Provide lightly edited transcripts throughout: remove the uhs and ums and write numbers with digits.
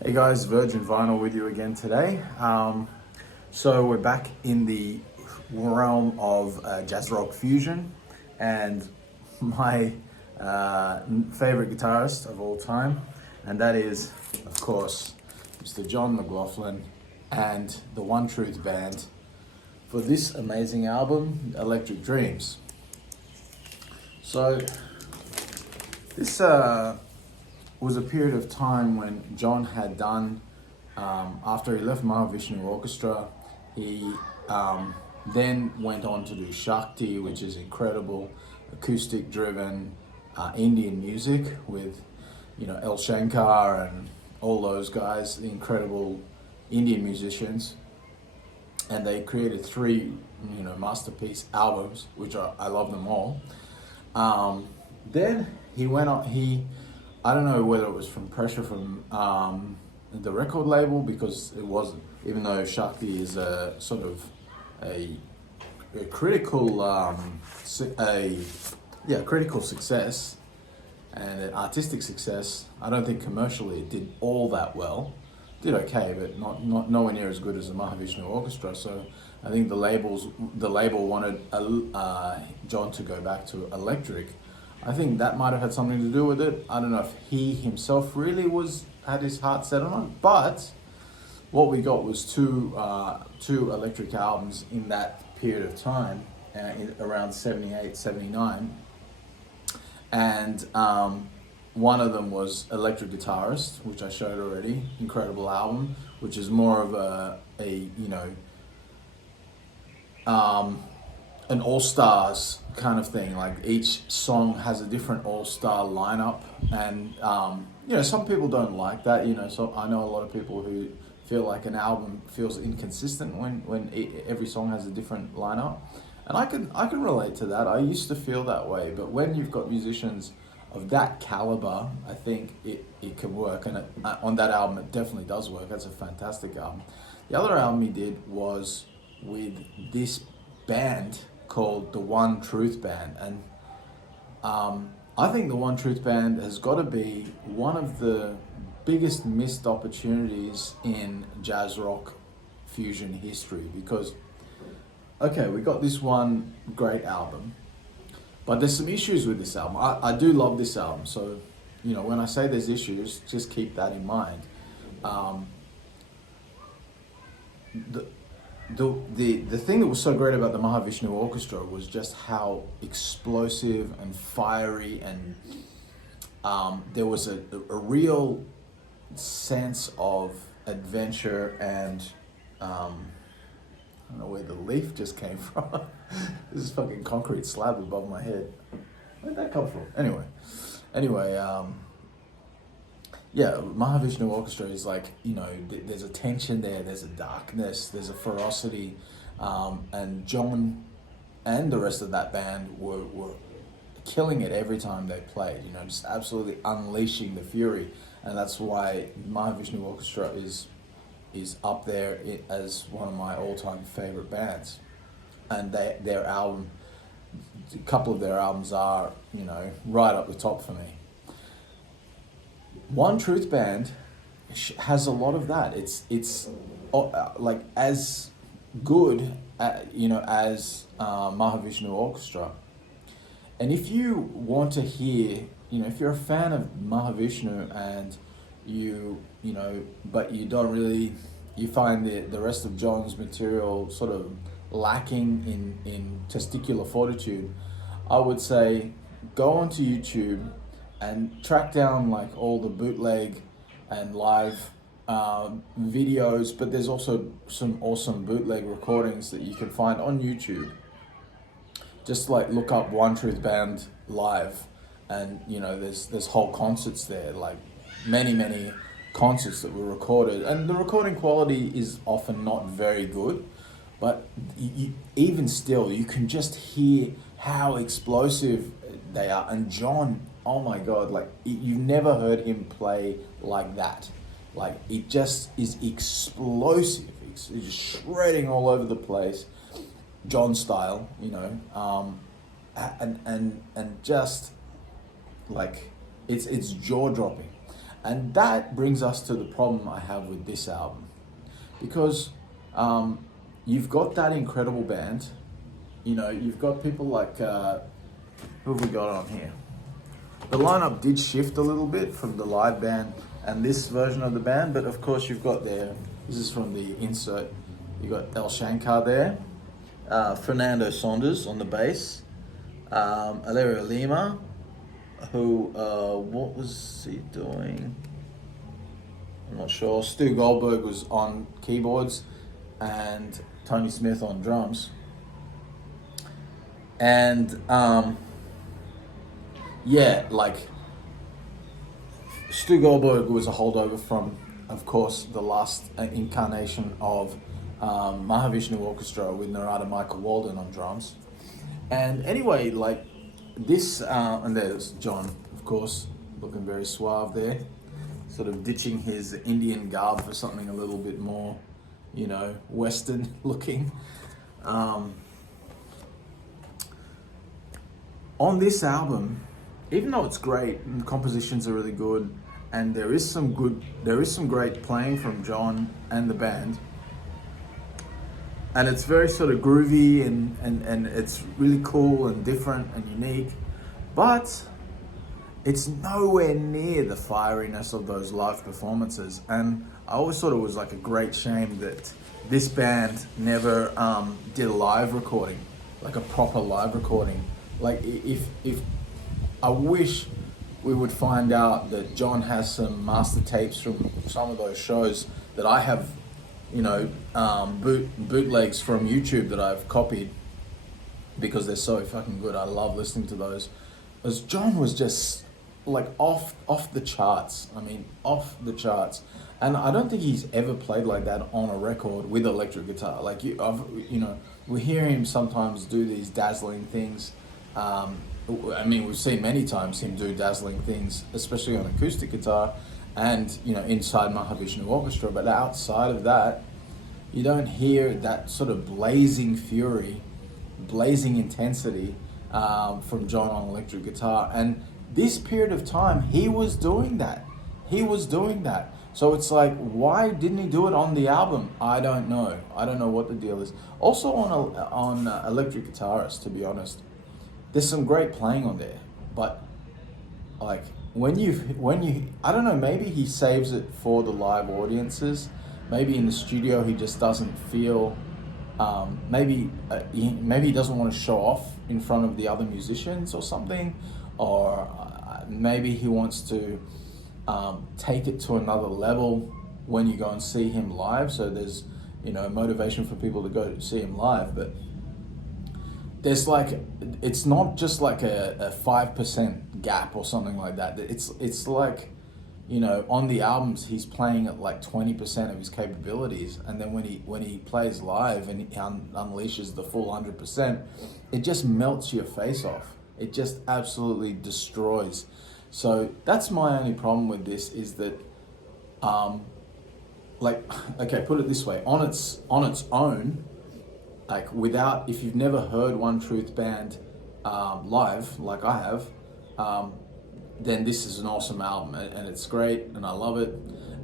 Hey guys, Virgin Vinyl with you again today. So we're back in the realm of jazz rock fusion, and my favorite guitarist of all time, and that is, of course, Mr. John McLaughlin and the One Truth Band for this amazing album, Electric Dreams. So this was a period of time when John had done, after he left Mahavishnu Orchestra, he then went on to do Shakti, which is incredible, acoustic driven Indian music with, El Shankar and all those guys, the incredible Indian musicians. And they created three, masterpiece albums, which I love them all. Then he went on, I don't know whether it was from pressure from the record label, because it wasn't, even though Shakti is a sort of a critical, critical success and an artistic success. I don't think commercially it did all that well. Did okay, but not nowhere near as good as the Mahavishnu Orchestra. So I think the label wanted John to go back to electric. I think that might have had something to do with it. I don't know if he himself really had his heart set on it, but what we got was two electric albums in that period of time, around 78, 79. And one of them was Electric Guitarist, which I showed already, incredible album, which is more of an all-stars kind of thing. Like each song has a different all-star lineup, and some people don't like that. So I know a lot of people who feel like an album feels inconsistent when every song has a different lineup, and I can relate to that. I used to feel that way, but when you've got musicians of that caliber, I think it can work, and on that album it definitely does work. That's a fantastic album. The other album he did was with this band called the One Truth Band, and I think the One Truth Band has got to be one of the biggest missed opportunities in jazz rock fusion history, because we got this one great album, but there's some issues with this album. I do love this album, so when I say there's issues, just keep that in mind. The thing that was so great about the Mahavishnu Orchestra was just how explosive and fiery, and there was a real sense of adventure, and I don't know where the leaf just came from. This is fucking concrete slab above my head. Where'd that come from? Anyway, Mahavishnu Orchestra is like, there's a tension there, there's a darkness, there's a ferocity, and John and the rest of that band were killing it every time they played, just absolutely unleashing the fury. And that's why Mahavishnu Orchestra is up there as one of my all-time favorite bands. And their album, a couple of their albums are, right up the top for me. One Truth Band has a lot of that. It's like as good, as Mahavishnu Orchestra. And if you want to hear, if you're a fan of Mahavishnu and but you don't really, you find the rest of John's material sort of lacking in testicular fortitude, I would say go onto YouTube and track down like all the bootleg and live videos, but there's also some awesome bootleg recordings that you can find on YouTube. Just like look up One Truth Band live, and there's whole concerts there, like many concerts that were recorded, and the recording quality is often not very good, but even still you can just hear how explosive they are. And John, oh my God, like you've never heard him play like that. Like it just is explosive. It's just shredding all over the place, John style, and just like it's jaw dropping. And that brings us to the problem I have with this album. Because you've got that incredible band, you've got people like, who have we got on here? The lineup did shift a little bit from the live band and this version of the band, but of course you've got there, this is from the insert, you've got El Shankar there, Fernando Saunders on the bass, Alario Lima, who, what was he doing? I'm not sure. Stu Goldberg was on keyboards and Tony Smith on drums. And Stu Goldberg was a holdover from, of course, the last incarnation of Mahavishnu Orchestra with Narada Michael Walden on drums. And anyway, this, and there's John, of course, looking very suave there, sort of ditching his Indian garb for something a little bit more, Western looking. On this album, even though it's great and the compositions are really good, and there is some great playing from John and the band, and it's very sort of groovy and it's really cool and different and unique, but it's nowhere near the fieriness of those live performances. And I always thought it was like a great shame that this band never did a live recording, like a proper live recording. Like if I wish we would find out that John has some master tapes from some of those shows that I have, bootlegs from YouTube that I've copied because they're so fucking good. I love listening to those. As John was just like off the charts. I mean, off the charts. And I don't think he's ever played like that on a record with electric guitar. Like we hear him sometimes do these dazzling things. We've seen many times him do dazzling things, especially on acoustic guitar and, inside Mahavishnu Orchestra. But outside of that, you don't hear that sort of blazing fury, blazing intensity from John on electric guitar. And this period of time, he was doing that. So it's like, why didn't he do it on the album? I don't know. I don't know what the deal is. Also on electric guitarist, to be honest. There's some great playing on there, but like when you I don't know, maybe he saves it for the live audiences. Maybe in the studio he just doesn't feel. Maybe he doesn't want to show off in front of the other musicians or something, or maybe he wants to take it to another level when you go and see him live. So there's motivation for people to go see him live, but. There's it's not just like a 5% gap or something like that. It's like, on the albums he's playing at like 20% of his capabilities, and then when he plays live and he unleashes the full 100%, it just melts your face off. It just absolutely destroys. So that's my only problem with this, is that, okay, put it this way, on its own. Like if you've never heard One Truth Band live, like I have, then this is an awesome album, and it's great, and I love it,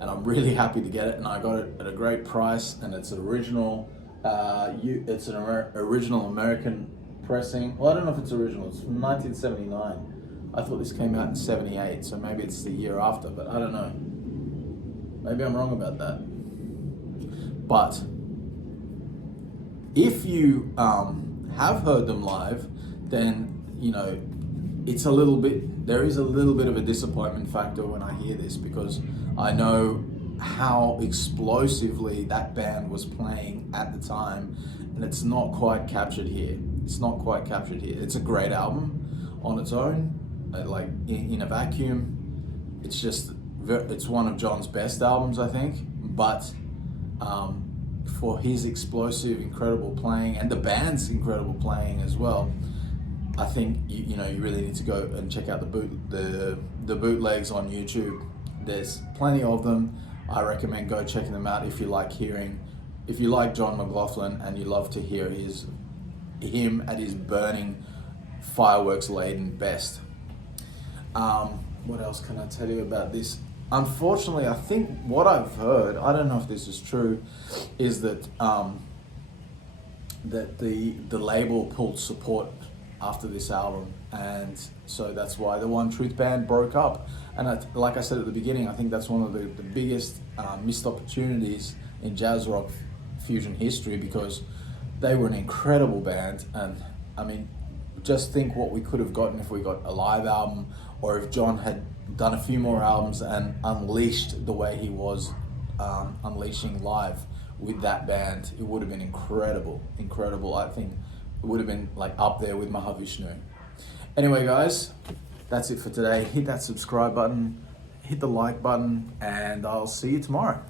and I'm really happy to get it, and I got it at a great price, and it's original. It's an original American pressing. Well, I don't know if it's original. It's from 1979. I thought this came out in 78, so maybe it's the year after, but I don't know. Maybe I'm wrong about that. But if you have heard them live, then it's there is a little bit of a disappointment factor when I hear this, because I know how explosively that band was playing at the time, and it's not quite captured here. It's a great album on its own, like in a vacuum. It's one of John's best albums, I think, but for his explosive, incredible playing, and the band's incredible playing as well, I think you really need to go and check out the bootlegs on YouTube. There's plenty of them. I recommend go checking them out if you like John McLaughlin and you love to hear him at his burning, fireworks laden best. What else can I tell you about this? unfortunately, I think what I've heard, I don't know if this is true, is that that the label pulled support after this album, and so that's why the One Truth Band broke up. And like I said at the beginning, I think that's one of the biggest missed opportunities in jazz rock fusion history, because they were an incredible band. And I mean, just think what we could have gotten if we got a live album, or if John had done a few more albums and unleashed the way he was unleashing live with that band. It would have been incredible. I think it would have been like up there with Mahavishnu. Anyway, guys, that's it for today. Hit that subscribe button, hit the like button, and I'll see you tomorrow.